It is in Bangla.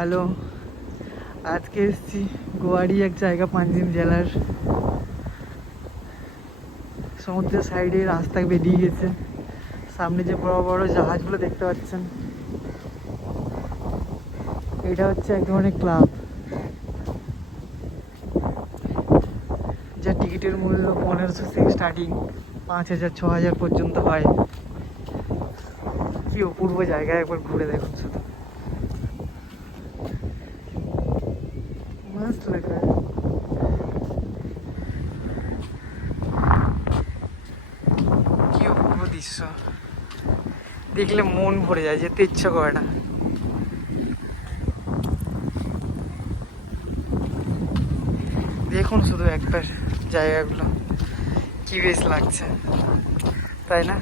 হ্যালো, আজকে এসেছি গোয়ারি এক জায়গা পাঞ্জিম জেলার সমুদ্রের সাইডে রাস্তা বেরিয়ে গেছে। সামনে যে বড় বড় জাহাজগুলো দেখতে পাচ্ছেন, এটা হচ্ছে এক ধরনের ক্লাব, যার টিকিটের মূল্য 1500 থেকে স্টার্টিং 5000 6000 পর্যন্ত হয়। কি অপূর্ব জায়গায়, একবার ঘুরে দেখুন শুধু, মস্ত লাগে। কি অপূর্ব দৃশ্য, দেখলে মন ভরে যায়, যেতে ইচ্ছা করে না। দেখুন শুধু একবার জায়গাগুলো, কি বেশ লাগছে, তাই না?